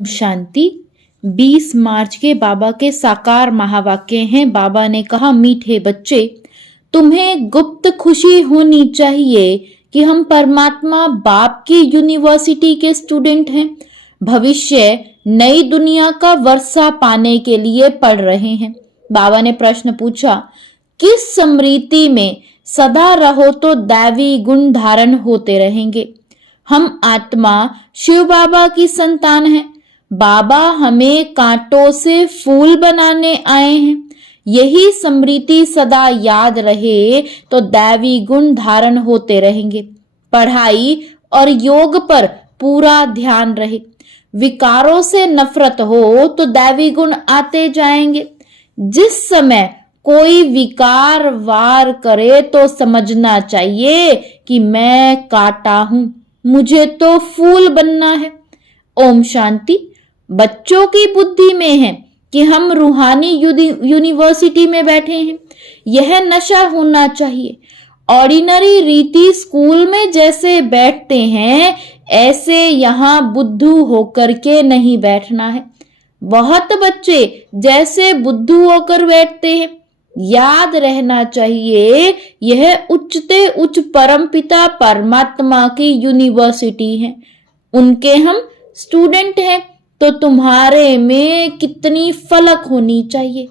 शांति। 20 मार्च के बाबा के साकार महावाक्य हैं। बाबा ने कहा, मीठे बच्चे, तुम्हें गुप्त खुशी होनी चाहिए कि हम परमात्मा बाप की यूनिवर्सिटी के स्टूडेंट हैं। भविष्य नई दुनिया का वर्षा पाने के लिए पढ़ रहे हैं। बाबा ने प्रश्न पूछा, किस स्मृति में सदा रहो तो दैवी गुण धारण होते रहेंगे। हम आत्मा शिव बाबा की संतान हैं। बाबा हमें कांटों से फूल बनाने आए हैं। यही स्मृति सदा याद रहे तो दैवी गुण धारण होते रहेंगे। पढ़ाई और योग पर पूरा ध्यान रहे। विकारों से नफरत हो तो दैवी गुण आते जाएंगे। जिस समय कोई विकार वार करे तो समझना चाहिए कि मैं कांटा हूं, मुझे तो फूल बनना है। ओम शांति। बच्चों की बुद्धि में है कि हम रूहानी यूनिवर्सिटी में बैठे हैं। यह नशा होना चाहिए। ऑर्डिनरी रीति स्कूल में जैसे बैठते हैं ऐसे यहाँ बुद्धू होकर के नहीं बैठना है। बहुत बच्चे जैसे बुद्धू होकर बैठते हैं। याद रहना चाहिए यह उच्चते उच्च परमपिता परमात्मा की यूनिवर्सिटी है। उनके हम स्टूडेंट हैं तो तुम्हारे में कितनी फलक होनी चाहिए।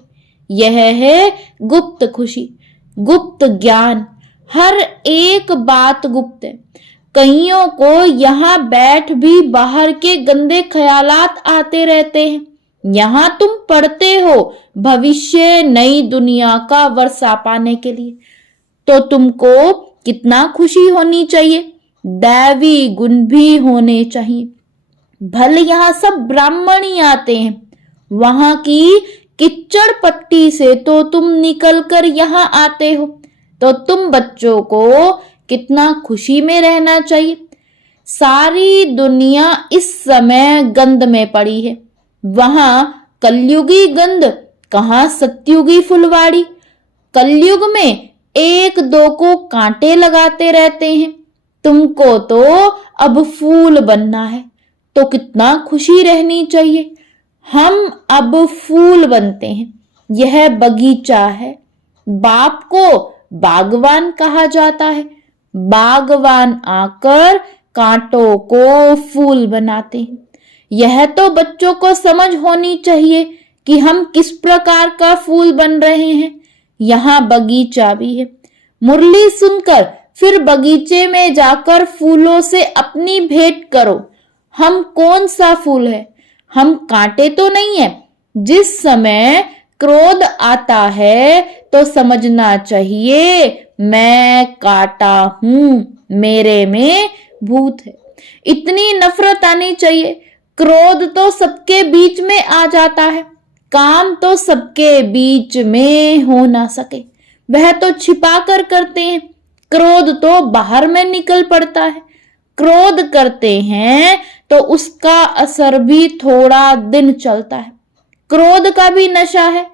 यह है गुप्त खुशी, गुप्त ज्ञान। हर एक बात गुप्त है। कईयों को यहाँ बैठ भी बाहर के गंदे ख्यालात आते रहते हैं। यहाँ तुम पढ़ते हो भविष्य नई दुनिया का वर्षा पाने के लिए, तो तुमको कितना खुशी होनी चाहिए। दैवी गुण भी होने चाहिए। भले यहाँ सब ब्राह्मण ही आते हैं। वहां की किच्चड़ पट्टी से तो तुम निकल कर यहाँ आते हो, तो तुम बच्चों को कितना खुशी में रहना चाहिए। सारी दुनिया इस समय गंध में पड़ी है। वहां कलयुगी गंध, कहाँ सत्युगी फुलवाड़ी। कलयुग में एक दो को कांटे लगाते रहते हैं। तुमको तो अब फूल बनना है, तो कितना खुशी रहनी चाहिए। हम अब फूल बनते हैं। यह बगीचा है। बाप को बागवान कहा जाता है। बागवान आकर कांटों को फूल बनाते हैं। यह तो बच्चों को समझ होनी चाहिए कि हम किस प्रकार का फूल बन रहे हैं। यहाँ बगीचा भी है। मुरली सुनकर फिर बगीचे में जाकर फूलों से अपनी भेंट करो। हम कौन सा फूल है? हम कांटे तो नहीं है। जिस समय क्रोध आता है तो समझना चाहिए मैं कांटा हूं, मेरे में भूत है। इतनी नफरत आनी चाहिए। क्रोध तो सबके बीच में आ जाता है। काम तो सबके बीच में हो ना सके, वह तो छिपा कर करते हैं। क्रोध तो बाहर में निकल पड़ता है। क्रोध करते हैं तो उसका असर भी थोड़ा दिन चलता है। क्रोध का भी नशा है,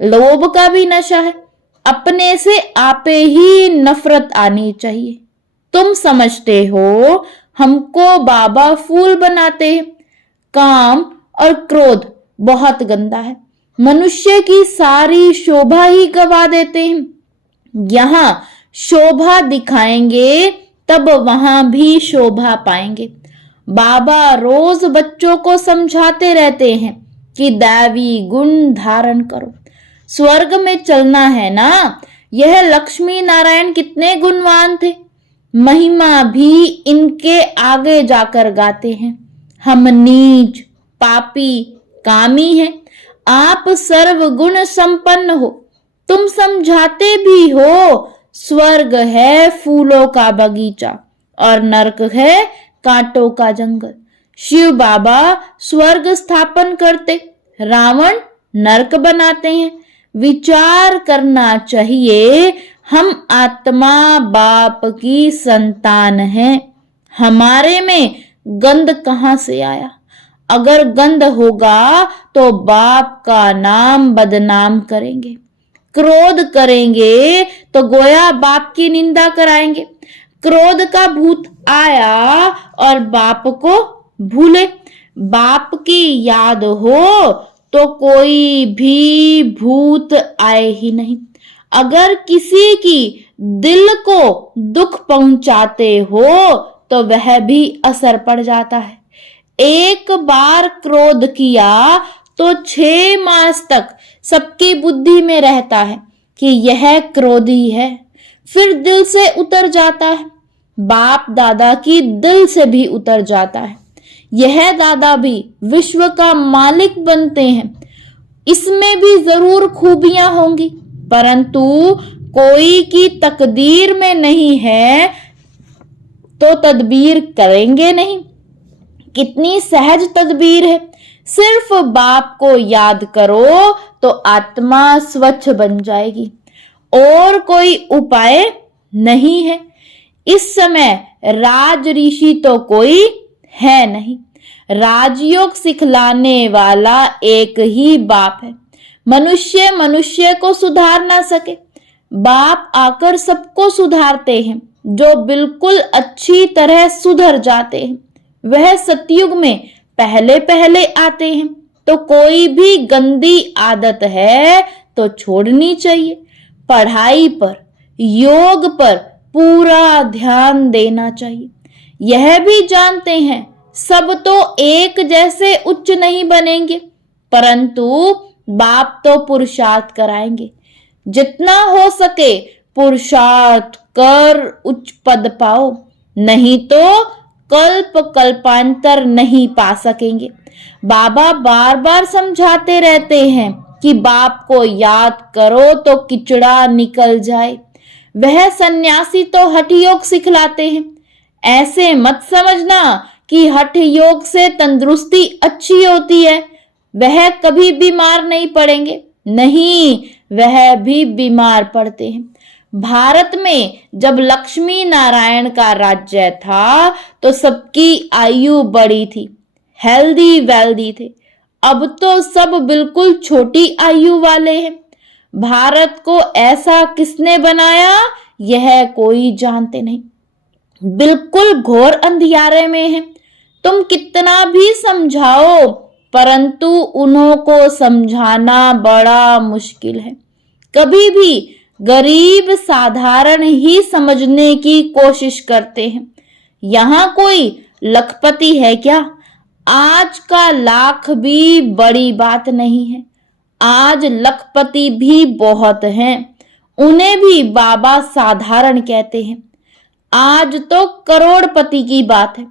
लोभ का भी नशा है। अपने से आपे ही नफरत आनी चाहिए। तुम समझते हो हमको बाबा फूल बनाते हैं। काम और क्रोध बहुत गंदा है। मनुष्य की सारी शोभा ही गवा देते हैं। यहाँ शोभा दिखाएंगे तब वहां भी शोभा पाएंगे। बाबा रोज बच्चों को समझाते रहते हैं कि दैवी गुण धारण करो। स्वर्ग में चलना है ना। यह लक्ष्मी नारायण कितने गुणवान थे। महिमा भी इनके आगे जाकर गाते हैं। हम नीच, पापी, कामी हैं। आप सर्व गुण संपन्न हो। तुम समझाते भी हो स्वर्ग है फूलों का बगीचा और नरक है कांटों का जंगल। शिव बाबा स्वर्ग स्थापन करते, रावण नरक बनाते हैं। विचार करना चाहिए हम आत्मा बाप की संतान हैं। हमारे में गंध कहाँ से आया? अगर गंध होगा तो बाप का नाम बदनाम करेंगे। क्रोध करेंगे तो गोया बाप की निंदा कराएंगे। क्रोध का भूत आया और बाप को भूले। बाप की याद हो तो कोई भी भूत आए ही नहीं। अगर किसी की दिल को दुख पहुंचाते हो तो वह भी असर पड़ जाता है। एक बार क्रोध किया तो 6 मास तक सबकी बुद्धि में रहता है कि यह क्रोधी है, फिर दिल से उतर जाता है। बाप दादा की दिल से भी उतर जाता है। यह दादा भी विश्व का मालिक बनते हैं। इसमें भी जरूर खूबियां होंगी, परंतु कोई की तकदीर में नहीं है तो तदबीर करेंगे नहीं। कितनी सहज तदबीर है। सिर्फ बाप को याद करो तो आत्मा स्वच्छ बन जाएगी। और कोई उपाय नहीं है। इस समय राज ऋषि तो कोई है नहीं। राजयोग सिखलाने वाला एक ही बाप है। मनुष्य मनुष्य को सुधार ना सके। बाप आकर सबको सुधारते हैं। जो बिल्कुल अच्छी तरह सुधर जाते हैं वह सतयुग में पहले पहले आते हैं। तो कोई भी गंदी आदत है तो छोड़नी चाहिए। पढ़ाई पर, योग पर पूरा ध्यान देना चाहिए। यह भी जानते हैं सब तो एक जैसे उच्च नहीं बनेंगे, परंतु बाप तो पुरुषार्थ कराएंगे। जितना हो सके पुरुषार्थ कर उच्च पद पाओ, नहीं तो कल्प कल्पांतर नहीं पा सकेंगे। बाबा बार बार समझाते रहते हैं कि बाप को याद करो तो किचड़ा निकल जाए। वह सन्यासी तो हठ योग सिखलाते हैं। ऐसे मत समझना कि हठ योग से तंदुरुस्ती अच्छी होती है। वह कभी बीमार नहीं पड़ेंगे, नहीं, वह भी बीमार पड़ते हैं। भारत में जब लक्ष्मी नारायण का राज्य था तो सबकी आयु बड़ी थी, हेल्दी वेल्दी थे। अब तो सब बिल्कुल छोटी आयु वाले हैं। भारत को ऐसा किसने बनाया यह कोई जानते नहीं। बिल्कुल घोर अंधियारे में है। तुम कितना भी समझाओ परंतु उन्हों को समझाना बड़ा मुश्किल है। कभी भी गरीब साधारण ही समझने की कोशिश करते हैं। यहाँ कोई लखपति है क्या? आज का लाख भी बड़ी बात नहीं है। आज लखपति भी बहुत हैं, उन्हें भी बाबा साधारण कहते हैं। आज तो करोड़पति की बात है।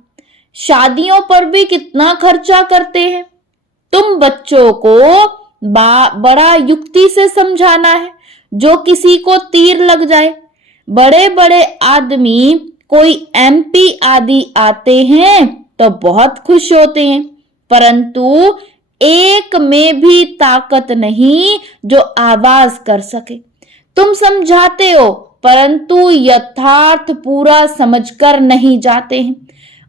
शादियों पर भी कितना खर्चा करते हैं। तुम बच्चों को बड़ा युक्ति से समझाना है, जो किसी को तीर लग जाए। बड़े बड़े आदमी कोई MP आदि आते हैं तो बहुत खुश होते हैं, परंतु एक में भी ताकत नहीं जो आवाज कर सके। तुम समझाते हो परंतु यथार्थ पूरा समझकर नहीं जाते हैं।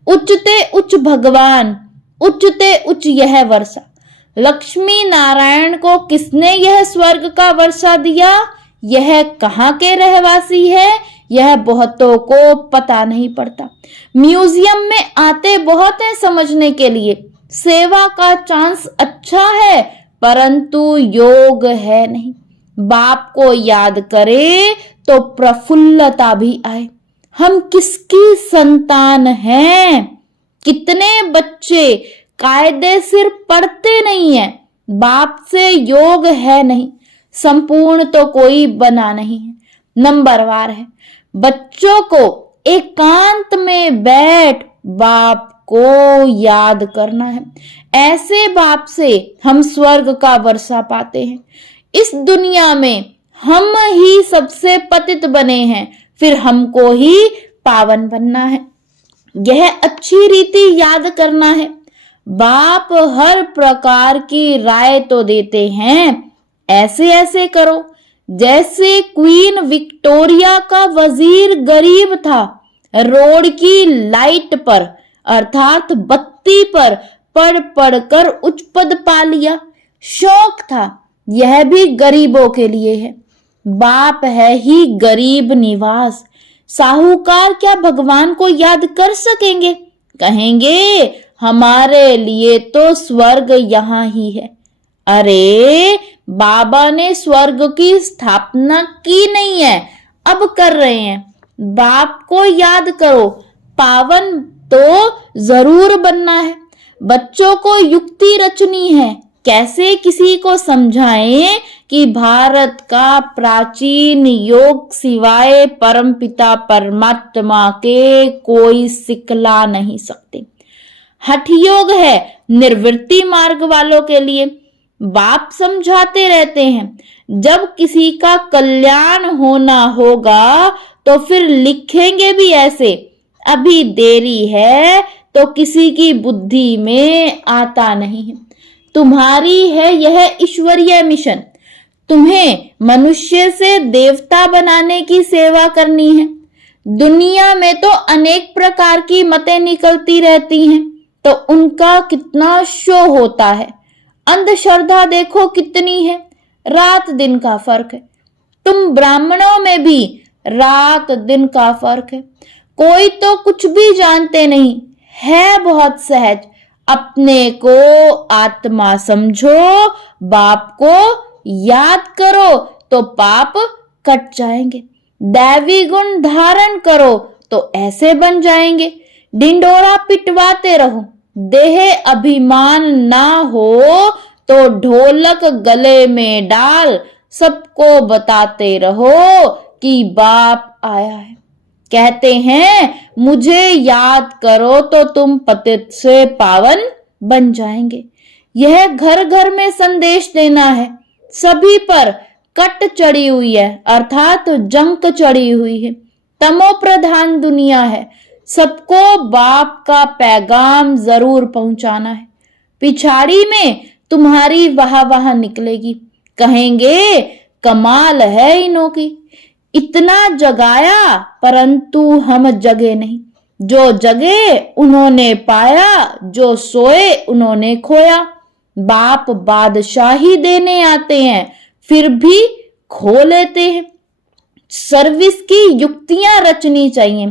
उच्चते उच्च भगवान, उच्चते उच्च यह वर्षा। लक्ष्मी नारायण को किसने यह स्वर्ग का वर्षा दिया? यह कहाँ के रहवासी है यह बहुतों को पता नहीं पड़ता। म्यूजियम में आते बहुत है समझने के लिए। सेवा का चांस अच्छा है परंतु योग है नहीं। बाप को याद करे तो प्रफुल्लता भी आए। हम किसकी संतान हैं? कितने बच्चे कायदे सिर पढ़ते नहीं है। बाप से योग है नहीं। संपूर्ण तो कोई बना नहीं है, नंबरवार है। बच्चों को एकांत में बैठ बाप को याद करना है। ऐसे बाप से हम स्वर्ग का वर्षा पाते हैं। इस दुनिया में हम ही सबसे पतित बने हैं, फिर हमको ही पावन बनना है। यह अच्छी रीति याद करना है। बाप हर प्रकार की राय तो देते हैं, ऐसे ऐसे करो। जैसे क्वीन विक्टोरिया का वजीर गरीब था, रोड की लाइट पर अर्थात बत्ती पर पढ़ पढ़ कर उच्च पद पा लिया। शौक था, यह भी गरीबों के लिए है। बाप है ही गरीब निवास। साहूकार क्या भगवान को याद कर सकेंगे? कहेंगे हमारे लिए तो स्वर्ग यहाँ ही है। अरे बाबा ने स्वर्ग की स्थापना की नहीं है, अब कर रहे हैं। बाप को याद करो, पावन तो जरूर बनना है। बच्चों को युक्ति रचनी है, कैसे किसी को समझाएं कि भारत का प्राचीन योग सिवाय परमपिता परमात्मा के कोई सिखला नहीं सकते। हठ योग है निर्वृत्ति मार्ग वालों के लिए। बाप समझाते रहते हैं जब किसी का कल्याण होना होगा तो फिर लिखेंगे भी ऐसे, अभी देरी है तो किसी की बुद्धि में आता नहीं है। तुम्हारी है यह ईश्वरीय मिशन। तुम्हें मनुष्य से देवता बनाने की सेवा करनी है। दुनिया में तो अनेक प्रकार की मतें निकलती रहती हैं, तो उनका कितना शो होता है। अंधश्रद्धा देखो कितनी है, रात दिन का फर्क है। तुम ब्राह्मणों में भी रात दिन का फर्क है। कोई तो कुछ भी जानते नहीं है, बहुत सहज। अपने को आत्मा समझो, बाप को याद करो तो पाप कट जाएंगे। दैवी गुण धारण करो तो ऐसे बन जाएंगे। ढिंडोरा पिटवाते रहो, देह अभिमान ना हो तो ढोलक गले में डाल सबको बताते रहो कि बाप आया है। कहते हैं मुझे याद करो तो तुम पतित से पावन बन जाएंगे। यह घर घर में संदेश देना है। सभी पर कट चढ़ी हुई है, अर्थात जंक चढ़ी हुई है। तमो प्रधान दुनिया है, सबको बाप का पैगाम जरूर पहुंचाना है। पिछाड़ी में तुम्हारी वाह वाह निकलेगी, कहेंगे कमाल है इनों की, इतना जगाया परंतु हम जगे नहीं। जो जगे उन्होंने पाया, जो सोए उन्होंने खोया। बाप बादशाही देने आते हैं फिर भी खो लेते हैं। सर्विस की युक्तियां रचनी चाहिए।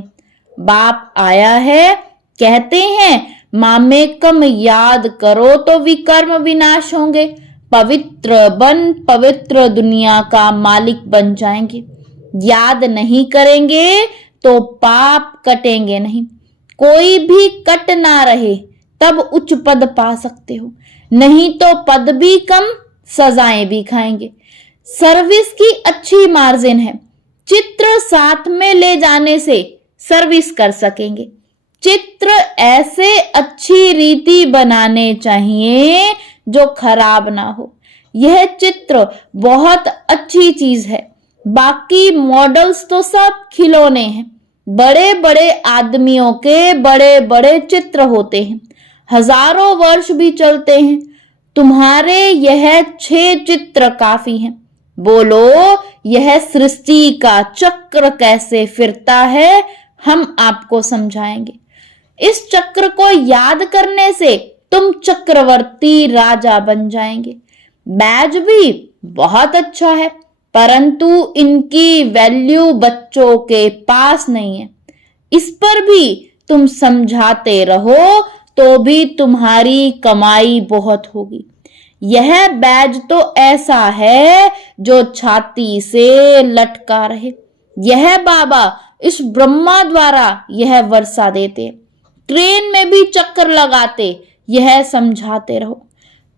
बाप आया है, कहते हैं मामेकम याद करो तो विकर्म विनाश होंगे। पवित्र बन पवित्र दुनिया का मालिक बन जाएंगे। याद नहीं करेंगे तो पाप कटेंगे नहीं। कोई भी कट ना रहे तब उच्च पद पा सकते हो, नहीं तो पद भी कम, सजाएं भी खाएंगे। सर्विस की अच्छी मार्जिन है। चित्र साथ में ले जाने से सर्विस कर सकेंगे। चित्र ऐसे अच्छी रीति बनाने चाहिए जो खराब ना हो। यह चित्र बहुत अच्छी चीज है। बाकी मॉडल्स तो सब खिलौने हैं। बड़े बड़े आदमियों के बड़े बड़े चित्र होते हैं, हजारों वर्ष भी चलते हैं। तुम्हारे यह 6 चित्र काफी हैं। बोलो यह सृष्टि का चक्र कैसे फिरता है, हम आपको समझाएंगे। इस चक्र को याद करने से तुम चक्रवर्ती राजा बन जाएंगे। बैज भी बहुत अच्छा है, परंतु इनकी वैल्यू बच्चों के पास नहीं है। इस पर भी तुम समझाते रहो तो भी तुम्हारी कमाई बहुत होगी। यह बैज तो ऐसा है जो छाती से लटका रहे। यह बाबा इस ब्रह्मा द्वारा यह वर्षा देते। ट्रेन में भी चक्कर लगाते, यह समझाते रहो।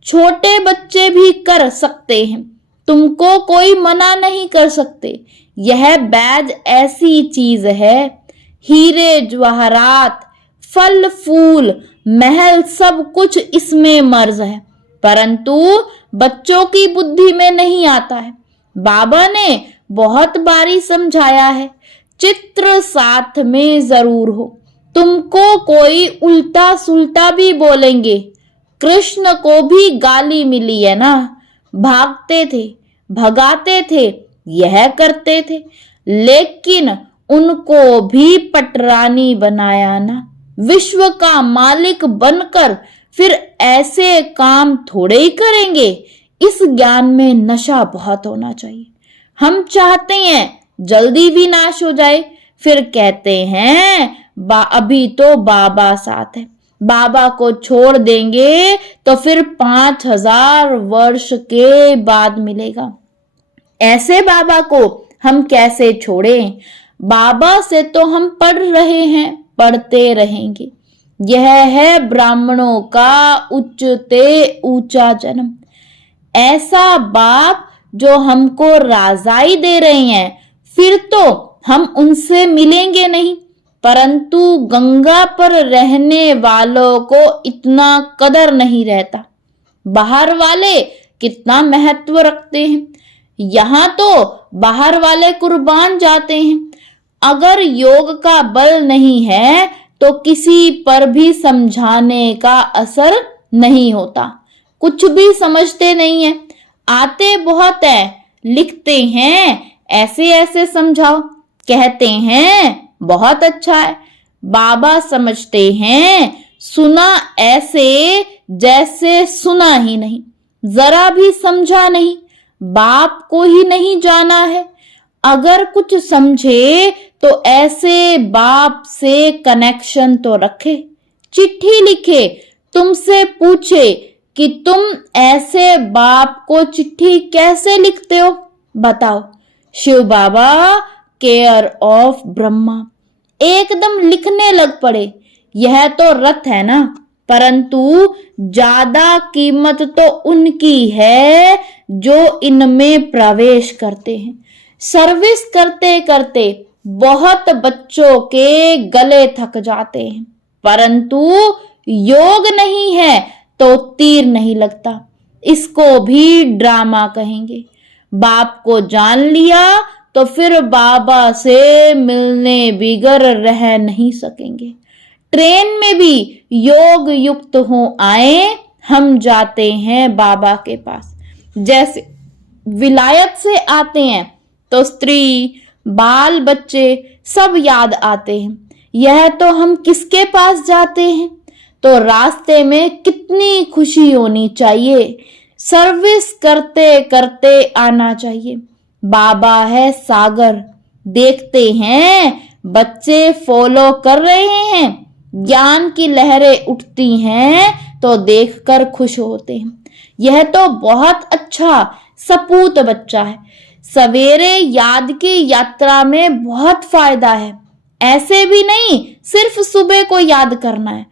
छोटे बच्चे भी कर सकते हैं, तुमको कोई मना नहीं कर सकते। यह बैज ऐसी चीज है, हीरे जवाहरात फल फूल महल सब कुछ इसमें मर्ज है, परंतु बच्चों की बुद्धि में नहीं आता है। बाबा ने बहुत बारी समझाया है, चित्र साथ में जरूर हो। तुमको कोई उल्टा सुल्टा भी बोलेंगे। कृष्ण को भी गाली मिली है ना, भागते थे, भगाते थे, यह करते थे, लेकिन उनको भी पटरानी बनाया ना। विश्व का मालिक बनकर फिर ऐसे काम थोड़े ही करेंगे। इस ज्ञान में नशा बहुत होना चाहिए। हम चाहते हैं जल्दी विनाश हो जाए, फिर कहते हैं अभी तो बाबा साथ है। बाबा को छोड़ देंगे तो फिर 5000 वर्ष के बाद मिलेगा। ऐसे बाबा को हम कैसे छोड़ें? बाबा से तो हम पढ़ रहे हैं, पढ़ते रहेंगे। यह है ब्राह्मणों का उच्चते ऊंचा जन्म। ऐसा बाप जो हमको राजाई दे रहे हैं, फिर तो हम उनसे मिलेंगे नहीं, परंतु गंगा पर रहने वालों को इतना कदर नहीं रहता। बाहर वाले कितना महत्व रखते हैं, यहाँ तो बाहर वाले कुर्बान जाते हैं। अगर योग का बल नहीं है तो किसी पर भी समझाने का असर नहीं होता। कुछ भी समझते नहीं है, आते बहुत है, लिखते हैं ऐसे ऐसे समझाओ, कहते हैं बहुत अच्छा है। बाबा समझते हैं सुना ऐसे जैसे सुना ही नहीं, जरा भी समझा नहीं, बाप को ही नहीं जाना है। अगर कुछ समझे तो ऐसे बाप से कनेक्शन तो रखे, चिट्ठी लिखे, तुमसे पूछे कि तुम ऐसे बाप को चिट्ठी कैसे लिखते हो, बताओ। शिव बाबा केयर ऑफ ब्रह्मा एकदम लिखने लग पड़े। यह तो रथ है ना, परंतु ज्यादा कीमत तो उनकी है जो इनमें प्रवेश करते हैं। सर्विस करते करते बहुत बच्चों के गले थक जाते हैं, परंतु योग नहीं है तो तीर नहीं लगता। इसको भी ड्रामा कहेंगे। बाप को जान लिया तो फिर बाबा से मिलने बिगर रह नहीं सकेंगे। ट्रेन में भी योग युक्त हो आए, हम जाते हैं बाबा के पास। जैसे विलायत से आते हैं तो स्त्री, बाल बच्चे सब याद आते हैं। यह तो हम किसके पास जाते हैं? तो रास्ते में कितनी खुशी होनी चाहिए, सर्विस करते करते आना चाहिए। बाबा है सागर, देखते हैं बच्चे फॉलो कर रहे हैं, ज्ञान की लहरें उठती हैं तो देखकर खुश होते हैं। यह तो बहुत अच्छा सपूत बच्चा है। सवेरे याद की यात्रा में बहुत फायदा है। ऐसे भी नहीं सिर्फ सुबह को याद करना है,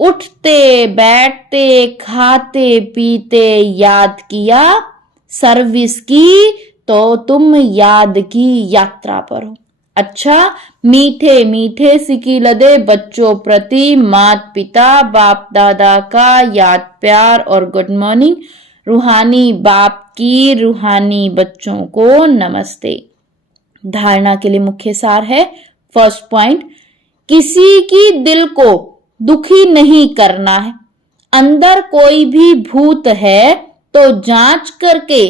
उठते बैठते खाते पीते याद किया, सर्विस की तो तुम याद की यात्रा पर हो। अच्छा, मीठे मीठे सिकीलदे बच्चों प्रति माता पिता बाप दादा का याद प्यार और गुड मॉर्निंग। रूहानी बाप की रूहानी बच्चों को नमस्ते। धारणा के लिए मुख्य सार है, फर्स्ट पॉइंट, किसी की दिल को दुखी नहीं करना है। अंदर कोई भी भूत है तो जांच करके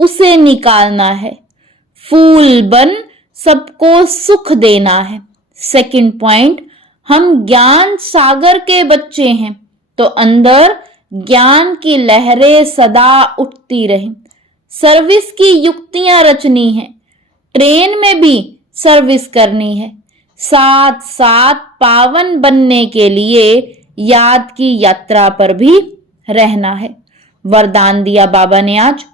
उसे निकालना है। फूल बन सबको सुख देना है। सेकंड पॉइंट, हम ज्ञान सागर के बच्चे हैं तो अंदर ज्ञान की लहरें सदा उठती रहें। सर्विस की युक्तियां रचनी है, ट्रेन में भी सर्विस करनी है, साथ साथ पावन बनने के लिए याद की यात्रा पर भी रहना है। वरदान दिया बाबा ने आज,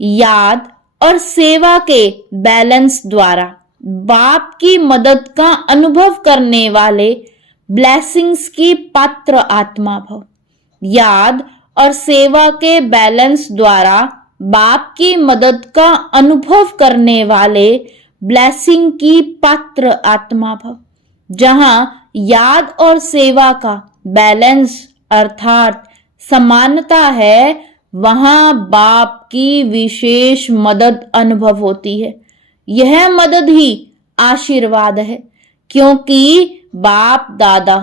याद और सेवा के बैलेंस द्वारा बाप की मदद का अनुभव करने वाले ब्लेसिंग्स की पात्र आत्मा भव। याद और सेवा के बैलेंस द्वारा बाप की मदद का अनुभव करने वाले ब्लेसिंग की पात्र आत्मा भव। जहां याद और सेवा का बैलेंस अर्थात समानता है, वहां बाप की विशेष मदद अनुभव होती है। यह मदद ही आशीर्वाद है, क्योंकि बाप दादा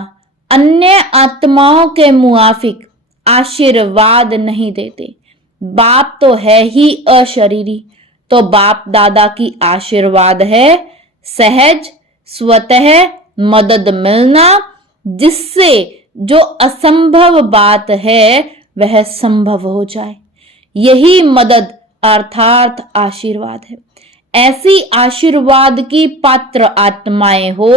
अन्य आत्माओं के मुआफिक आशीर्वाद नहीं देते। बाप तो है ही अशरीरी, तो बाप दादा की आशीर्वाद है सहज स्वतः मदद मिलना, जिससे जो असंभव बात है वह संभव हो जाए। यही मदद अर्थात आशीर्वाद है। ऐसी आशीर्वाद की पात्र आत्माएं हो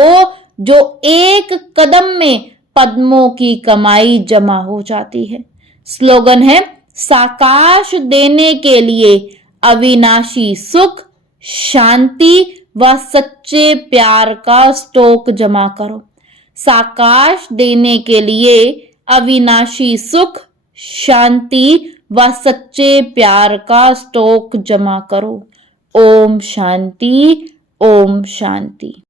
जो एक कदम में पद्मों की कमाई जमा हो जाती है। स्लोगन है, साकाश देने के लिए अविनाशी सुख, शांति व सच्चे प्यार का स्टॉक जमा करो। साकाश देने के लिए अविनाशी सुख, शांति व सच्चे प्यार का स्टॉक जमा करो। ओम शांति, ओम शांति।